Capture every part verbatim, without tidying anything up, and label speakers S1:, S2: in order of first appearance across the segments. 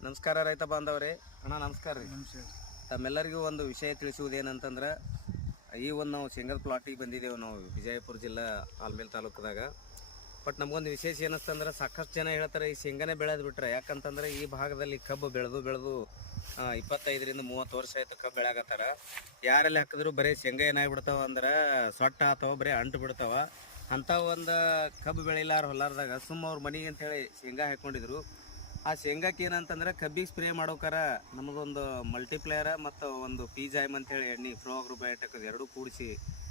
S1: ನಮಸ್ಕಾರ ರೈತ ಬಾಂಧವರೇ. ಅಣ್ಣ ನಮಸ್ಕಾರ ರೀ.
S2: ನಮಸ್ಕಾರ.
S1: ತಮ್ಮೆಲ್ಲರಿಗೂ ಒಂದು ವಿಷಯ ತಿಳಿಸುವುದೇನಂತಂದ್ರೆ, ಈ ಒಂದು ನಾವು ಶೇಂಗದ ಪ್ಲಾಟಿಗೆ ಬಂದಿದ್ದೇವೆ ನಾವು ವಿಜಯಪುರ ಜಿಲ್ಲಾ ಆಲ್ಮೇಲ್ ತಾಲೂಕದಾಗ. ಬಟ್ ನಮಗೊಂದು ವಿಶೇಷ ಏನಂತಂದ್ರೆ, ಸಾಕಷ್ಟು ಜನ ಹೇಳ್ತಾರೆ ಈ ಶೇಂಗಾನೇ ಬೆಳೆದು ಬಿಟ್ರೆ, ಯಾಕಂತಂದ್ರೆ ಈ ಭಾಗದಲ್ಲಿ ಕಬ್ಬು ಬೆಳೆದು ಬೆಳೆದು ಇಪ್ಪತ್ತೈದರಿಂದ ಮೂವತ್ತು ವರ್ಷ ಆಯ್ತು ಕಬ್ಬು ಬೆಳೆಯಕತ್ತಾರ. ಯಾರೆಲ್ಲ ಹಾಕಿದ್ರು ಬರೀ ಶೇಂಗಾ ಏನಾಗ್ಬಿಡ್ತಾವ ಅಂದ್ರೆ ಸೊಟ್ಟ ಆತವ, ಬರೀ ಅಂಟು ಬಿಡ್ತಾವ. ಅಂಥ ಒಂದು ಕಬ್ಬು ಬೆಳಿಲಾರ ಹೊಲಾರ್ದಾಗ ಸುಮ್ಮ ಅವ್ರ ಮನೆಗೆ ಅಂತೇಳಿ ಶೇಂಗಾ ಹಾಕೊಂಡಿದ್ರು. ಆ ಶೇಂಗಾಕ್ಕೆ ಏನಂತಂದ್ರೆ ಕಬ್ಬಿಗೆ ಸ್ಪ್ರೇ ಮಾಡೋಕಾರ ನಮಗೊಂದು ಮಲ್ಟಿಪ್ಲೇಯರ ಮತ್ತು ಒಂದು ಪೀಜಾಯ್ಮ್ ಅಂತೇಳಿ ಎಣ್ಣೆ ಫ್ರೋಗ್ರೂಬಯೋಟಿಕ್ ಎರಡೂ ಕೂಡಿಸಿ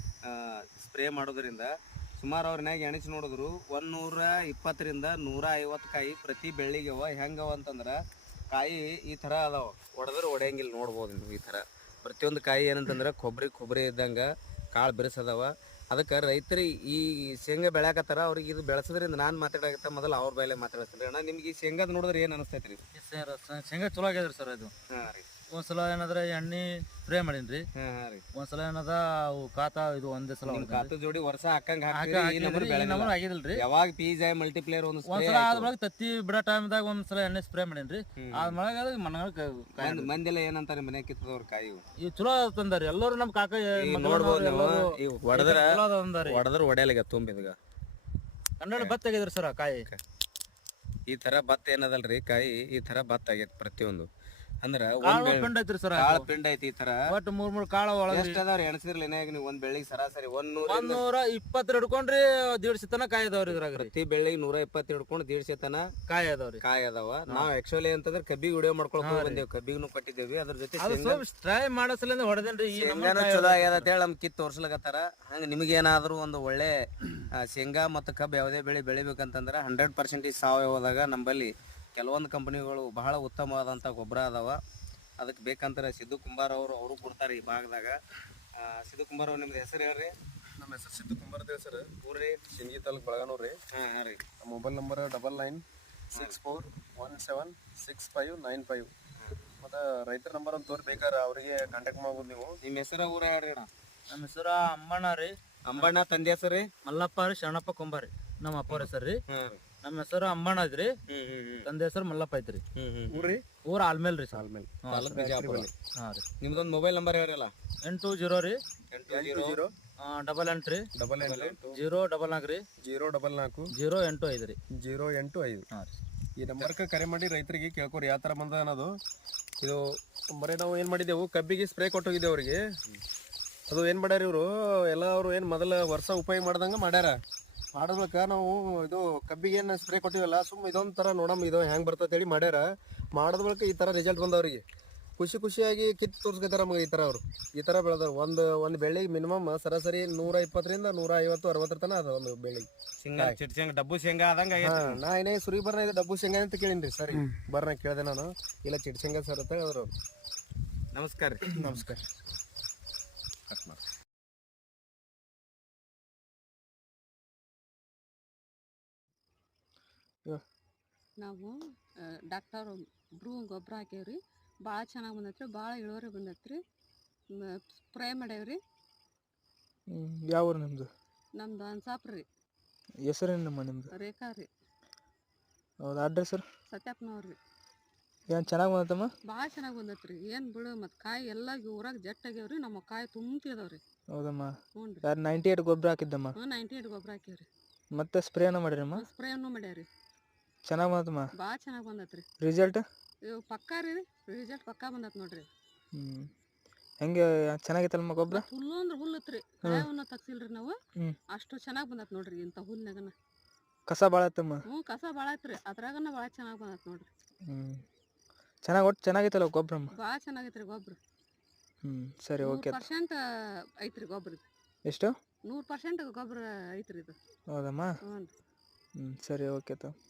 S1: ಸ್ಪ್ರೇ ಮಾಡೋದ್ರಿಂದ ಸುಮಾರು ಅವ್ರನ್ಯಾಗ ಎಣಿಸಿ ನೋಡಿದ್ರು ಒಂದು ನೂರ ಇಪ್ಪತ್ತರಿಂದ ನೂರ ಐವತ್ತು ಕಾಯಿ ಪ್ರತಿ ಬೆಳ್ಳಿಗೆ ಅವ. ಹೆಂಗವ ಅಂತಂದ್ರೆ ಕಾಯಿ ಈ ಥರ ಅದಾವ, ಒಡೆದ್ರೆ ಒಡೆಯಂಗಿಲ್ಲ. ನೋಡ್ಬೋದು ನೀವು ಈ ಥರ ಪ್ರತಿಯೊಂದು ಕಾಯಿ ಏನಂತಂದ್ರೆ ಕೊಬ್ಬರಿ ಕೊಬ್ಬರಿ ಇದ್ದಂಗೆ ಕಾಳು ಬಿರುಸದವ. ಅದಕ್ಕೆ ರೈತರು ಈ ಶೇಂಗಾ ಬೆಳೆಯಕತ್ತಾರ, ಅವ್ರಿಗೆ ಇದು ಬೆಳೆಸೋದ್ರಿಂದ ನಾನು ಮಾತಾಡಕತ್ತ ಮೊದಲು ಅವ್ರ ಬಯಲೆ ಮಾತಾಡ್ತೀನಿ. ಅಣ್ಣ, ನಿಮ್ಗೆ ಈ ಶೇಂಗಾದ ನೋಡಿದ್ರೆ ಏನು ಅನಿಸ್ತೈತೆ ರೀ?
S2: ಸರ್ ಶೇಂಗಾ ಚಲೋ ಆಗ್ಯದ್ರಿ ಸರ್. ಇದು
S1: ಹಾಂ ರೀ.
S2: ಒಂದ್ಸಲ ಏನಾದ್ರೆ ಎಣ್ಣೆ ಸ್ಪ್ರೇ ಮಾಡೀನಿ ರೀ.
S1: ಹಾಂ ಹಾಂ ರೀ.
S2: ಒಂದ್ಸಲ ಏನದ ಅವು ಕಾತಾ ಇದು ಒಂದೇ ಸಲ
S1: ಕಾತು ಜೋಡಿ ವರ್ಷ ಹಾಕಂಗ
S2: ಆಗಿದಿಲ್ರಿ.
S1: ಯಾವಾಗ ಪೀಜ್ ಮಲ್ಟಿಪ್ಲೇಯರ್ ಒಂದು
S2: ಒಂದ್ಸಲ ಆದ್ಮೇಲೆ ತತ್ತಿ ಬಿಡೋ ಟೈಮ್ದಾಗ ಒಂದ್ಸಲ ಎಣ್ಣೆ ಸ್ಪ್ರೇ ಮಾಡೀನಿ ರೀ. ಆದ್ಮೇಲೆ ಮನ
S1: ಮಂದಿಲ್ಲ ಏನಂತಾರೆ ಮನೆ ಕಿತ್ತದವ್ರ ಕಾಯಿ
S2: ಇವ್ ಚಲೋ ತಂದಾರಿ ಎಲ್ಲರೂ. ನಮ್ ಕಾಕ
S1: ನೋಡ್ಬೋದು, ಹೊಡೆದ್ರ ಹೊಡೆದ್ರ ಒಡೆಯಲಿಗೆ ತುಂಬಿದ್ಗ
S2: ಕನ್ನಡ ಭತ್ತ ಆಗಿದ್ರಿ ಸರ್. ಕಾಯಿ
S1: ಈ ತರ ಭತ್ತ ಏನದಲ್ರಿ, ಕಾಯಿ ಈ ತರ ಭತ್ತ ಆಗೈತಿ ಪ್ರತಿಯೊಂದು. ಅಂದ್ರ
S2: ಪಿಂಡ್ ಐತ್ರಿ ಸರ್,
S1: ಕಾಳ ಪಿಂಡ್ ಐತಿ. ಈ ತರ
S2: ಒಟ್ಟು ಮೂರ್ ಮೂರ್ ಕಾಳ ಒಳಗೆ
S1: ಎಷ್ಟ್ ಅದಾವ್ರಿ ಎಣಸಿರ್ಲಿ ನೀವು ಒಂದ್ ಬೆಳ್ಳಿಗೆ ಸರಾಸರಿ ಒಂದ್ ನೂರ
S2: ಒಂದ್ ನೂರ ಇಪ್ಪತ್ತರ ಹಿಡ್ಕೊಂಡ್ರಿ ದೀಡ್ಸಿ ತನ ಕಾಯಿ ಅದಾವ್ರಿ. ಇದ್ರಾಗ
S1: ಪ್ರತಿ ಬೆಳ್ಳಿಗೆ ನೂರ ಇಪ್ಪತ್ತು ಹಿಡ್ಕೊಂಡು ದೀಡ್ಸೆ ತನ
S2: ಕಾಯಿ ಅದಾವ್ರಿ.
S1: ಕಾಯಿ ಅದಾವ. ನಾವ್ ಆಕ್ಚುಲಿ ಅಂತಂದ್ರೆ ಕಬ್ಬಿಗೆ ವಿಡಿಯೋ ಮಾಡ್ಕೊಳ್ಕೊಂಡ್ ಬಂದೇವ್, ಕಬ್ಬಿಗೂ ಕೊಟ್ಟಿದ್ದೇವಿ. ಅದ್ರ ಜೊತೆ
S2: ಟ್ರೈ ಮಾಡಸಲಿಂದ ಹೊಡೆದೇನ್ರಿ. ಈ
S1: ಶೇಂಗಾನು ಚಲೋ ಆಗ್ಯದ ಅಂತ ಹೇಳಿ ನಮ್ ಕಿತ್ ತೋರ್ಸ್ಲಕತ್ತಾರ. ಹಂಗ ನಿಮ್ಗೇನಾದ್ರು ಒಂದು ಒಳ್ಳೆ ಶೇಂಗಾ ಮತ್ತು ಕಬ್ಬು ಯಾವುದೇ ಬೆಳೆ ಬೆಳಿಬೇಕಂತಂದ್ರೆ ಹಂಡ್ರೆಡ್ ಪರ್ಸೆಂಟೇಜ್ ಸಾವಯವದಾಗ ನಂಬಲ್ಲಿ ಕೆಲವೊಂದು ಕಂಪನಿಗಳು ಬಹಳ ಉತ್ತಮವಾದಂಥ ಗೊಬ್ಬರ ಅದಾವ. ಅದಕ್ಕೆ ಬೇಕಂತಾರೆ ಸಿದ್ದು ಕುಂಬಾರ್ ಅವರು ಅವರು ಕೊಡ್ತಾರೆ ಈ ಭಾಗದಾಗ. ಸಿದ್ದು ಕುಂಬಾರ್ ಅವ್ರು ನಿಮ್ದು ಹೆಸರು ಹೇಳ್ರಿ?
S3: ನಮ್ಮ ಹೆಸರು ಸಿದ್ದು ಕುಂಬಾರ್ ಅಂತ ಸರ್.
S1: ಊರ್ರಿ?
S3: ಸಿಂಗಿ ತಾಲೂಕು ಬೆಳಗಾನೂರು ರೀ.
S1: ಹಾಂ ಹಾಂ ರೀ.
S3: Mobile number double nine six four one seven six five nine five. ಮತ್ತು ರೈತರ ನಂಬರ್ ಒಂದು ತೋರಿ ಬೇಕಾರೆ ಅವರಿಗೆ ಕಾಂಟ್ಯಾಕ್ಟ್ ಮಾಡ್ಬೋದು ನೀವು.
S1: ನಿಮ್ಮ ಹೆಸರು ಊರ ಹೇಳ್ರಿ ಅಣ್ಣ?
S2: ನಮ್ಮ ಹೆಸರು ಅಂಬಣ್ಣ ರೀ.
S1: ಅಂಬಣ್ಣ. ತಂದೆ ಹೆಸರು ರೀ?
S2: ಮಲ್ಲಪ್ಪ ರೀ, ಶರಣಪ್ಪ ಕುಂಬಾರಿ ನಮ್ಮ ಅಪ್ಪರ ಹೆಸರು ರೀ. ನಮ್ಮ ಹೆಸರು ಅಂಬಣ್ಣ ಐತ್ರಿ, ತಂದೆ ಹೆಸರು ಮಲ್ಲಪ್ಪ ಐತ್ರಿ.
S3: ಊರ್ರಿ?
S2: ಊರ ಆಲ್ಮೇಲ್ ರೀ.
S3: ಆಲ್ಮೇಲ್.
S2: ಹಾಂ ರೀ.
S1: ನಿಮ್ದೊಂದು ಮೊಬೈಲ್ ನಂಬರ್ ಹೇಳ್ರಲ್ಲ?
S2: ಎಂಟು ಜೀರೋ ರೀ
S1: ಎಂಟು ಜೀರೋ
S2: ಡಬಲ್ ಎಂಟು ರೀ
S3: ಡಬಲ್ ಎಂಟು
S2: ಜೀರೋ ಡಬಲ್ ನಾಲ್ಕು ರೀ
S3: ಜೀರೋ ಡಬಲ್ ನಾಲ್ಕು
S2: ಜೀರೋ ಎಂಟು ಐದು ರೀ
S3: ಜೀರೋ ಎಂಟು ಐದು.
S2: ಹಾಂ ರೀ.
S3: ಈ ನಂಬರ್ಗೆ ಕರೆ ಮಾಡಿ ರೈತರಿಗೆ ಕೇಳ್ಕೊರಿ ಯಾವ ಥರ ಬಂದ ಅನ್ನೋದು. ಇದು ಬರೀ ನಾವು ಏನು ಮಾಡಿದೆವು, ಕಬ್ಬಿಗೆ ಸ್ಪ್ರೇ ಕೊಟ್ಟೋಗಿದ್ದೇವೆ ಅವರಿಗೆ. ಅದು ಏನು ಮಾಡ್ಯಾರ ಇವರು ಎಲ್ಲ, ಅವರು ಏನು ಮೊದಲ ವರ್ಷ ಉಪಯೋಗ ಮಾಡ್ದಂಗೆ ಮಾಡ್ಯಾರ. ಮಾಡೋದ್ಬೇಕು ನಾವು ಇದು ಕಬ್ಬಿಗೆ ಏನು ಸ್ಪ್ರೇ ಕೊಟ್ಟಿವಲ್ಲ, ಸುಮ್ಮ ಇದೊಂದು ಥರ ನೋಡಮ್ಮ ಇದು ಹೆಂಗೆ ಬರ್ತದೆ ಹೇಳಿ ಮಾಡ್ಯಾರ. ಮಾಡೋದ್ ಬಳಿಕ ಈ ಥರ ರಿಸಲ್ಟ್ ಬಂದವ್ರಿಗೆ ಖುಷಿ ಖುಷಿಯಾಗಿ ಕಿತ್ತು ತೋರಿಸ್ಕೊತಾರೆ ನಮಗೆ. ಈ ಥರ ಅವರು ಈ ಥರ ಬೆಳೆದವ್ರು ಒಂದು ಒಂದು ಬೆಳ್ಳಿಗೆ ಮಿನಿಮಮ್ ಸರಾಸರಿ ನೂರ ಇಪ್ಪತ್ತರಿಂದ ನೂರ ಐವತ್ತು ಅರವತ್ತರ ತನಕ ಅದ ಒಂದು ಬೆಳ್ಳಿಗೆ.
S1: ಶೇಂಗಾ ಚಿಟ್ ಶೇಂಗಾ ಡಬ್ಬು ಶೇಂಗಾ ಆದಂಗ.
S3: ನಾ ಏನೇ ಸುರಿ ಬರ್ನ ಇದು ಡಬ್ಬು ಶೇಂಗಾ ಅಂತ ಕೇಳೀನಿ ಸರಿ. ಬರ್ನ ಕೇಳಿದೆ ನಾನು, ಇಲ್ಲ ಚಿಟ್ ಶೇಂಗಾ ಸರ್ ಅಂತ ಹೇಳಿದ್ರು.
S1: ನಮಸ್ಕಾರ ರೀ.
S3: ನಮಸ್ಕಾರ.
S4: ನಾವು ಡಾಕ್ಟರ್ ಬ್ರೂ ಗೊಬ್ಬರ ಹಾಕೇವ್ರಿ, ಭಾಳ ಚೆನ್ನಾಗಿ ಬಂದೈತ್ರಿ, ಭಾಳ ಇಳುವರಿ ಬಂದೈತ್ರಿ. ಸ್ಪ್ರೇ ಮಾಡೇವ್ರಿ.
S5: ಯಾವ ಊರು ನಿಮ್ಮದು?
S4: ನಮ್ದು ಅನ್ಸಾಪ್ರ ರೀ.
S5: ಹೆಸರೇನು ನಮ್ಮ ನಿಮ್ಮದು?
S4: ರೇಖಾ ರೀ.
S5: ಹೌದು. Address sir?
S4: ಸತ್ಯಪ್ಪನವ್ರಿ.
S5: ಏನು ಚೆನ್ನಾಗಿ ಬಂದತ್ತಮ್ಮ?
S4: ಭಾಳ ಚೆನ್ನಾಗಿ ಬಂದೈತ್ರಿ. ಏನು ಬಿಡು, ಮತ್ತು ಕಾಯಿ ಎಲ್ಲ ಊರಾಗ ಜಟ್ ಆಗ್ಯಾವ್ರಿ. ನಮ್ಮ ಕಾಯಿ ತುಂಬ್ತಿದಾವ್ರಿ.
S5: ಹೌದಮ್ಮ.
S4: ಹ್ಞೂ ರೀ.
S5: ಯಾರು ನೈಂಟಿ ಏಟ್ ಗೊಬ್ಬರ ಹಾಕಿದ್ದಮ್ಮ?
S4: ಹ್ಞೂ ನೈಂಟಿ ಏಟ್ ಗೊಬ್ಬರ ಹಾಕ್ಯಾವ್ರಿ.
S5: ಮತ್ತೆ ಸ್ಪ್ರೇನ ಮಾಡಿರಮ್ಮ?
S4: ಸ್ಪ್ರೇನು ಮಾಡ್ಯಾವ್ರಿ.
S5: ಚೆನ್ನಾಗಿ ಬಂದತ್ತಮ್ಮ?
S4: ಭಾಳ ಚೆನ್ನಾಗಿ ಬಂದೈತ್ರಿ.
S5: ರಿಸಲ್ಟ್?
S4: ಇವು ಪಕ್ಕಾ ರೀ, ರಿಸಲ್ಟ್ ಪಕ್ಕಾ ಬಂದತ್ ನೋಡ್ರಿ.
S5: ಹ್ಞೂ. ಹೆಂಗೆ ಚೆನ್ನಾಗಿತ್ತಲ್ಲಮ್ಮ ಗೊಬ್ಬರ?
S4: ಹುಲ್ಲು ಅಂದ್ರೆ ಹುಲ್ಲತ್ರಿ, ಹುಲ್ಲು ತಗ್ಸಿಲ್ರಿ ನಾವು.
S5: ಹ್ಞೂ.
S4: ಅಷ್ಟು ಚೆನ್ನಾಗಿ ಬಂದತ್ ನೋಡ್ರಿ. ಇಂಥ ಹುಲ್ನಾಗನ
S5: ಕಸ ಭಾಳ ಆಯ್ತಮ್ಮ?
S4: ಹ್ಞೂ ಕಸ ಭಾಳ ಐತ್ರಿ, ಅದ್ರಾಗನ ಭಾಳ ಚೆನ್ನಾಗಿ ಬಂದತ್ ನೋಡ್ರಿ.
S5: ಹ್ಞೂ. ಚೆನ್ನಾಗಿ ಒಟ್ಟು ಚೆನ್ನಾಗಿತ್ತಲ್ಲ ಗೊಬ್ಬರಮ್ಮ?
S4: ಭಾಳ ಚೆನ್ನಾಗೈತ್ರಿ ಗೊಬ್ಬರ.
S5: ಹ್ಞೂ ಸರಿ, ಓಕೆ.
S4: ಪರ್ಸೆಂಟ್ ಐತ್ರಿ ಗೊಬ್ಬರ.
S5: ಎಷ್ಟು?
S4: ನೂರು ಪರ್ಸೆಂಟ್ ಗೊಬ್ಬರ ಐತ್ರಿ ಇದು.
S5: ಹೌದಮ್ಮ.
S4: ಹ್ಞೂ.
S5: ಹ್ಞೂ ಸರಿ, ಓಕೆ ತ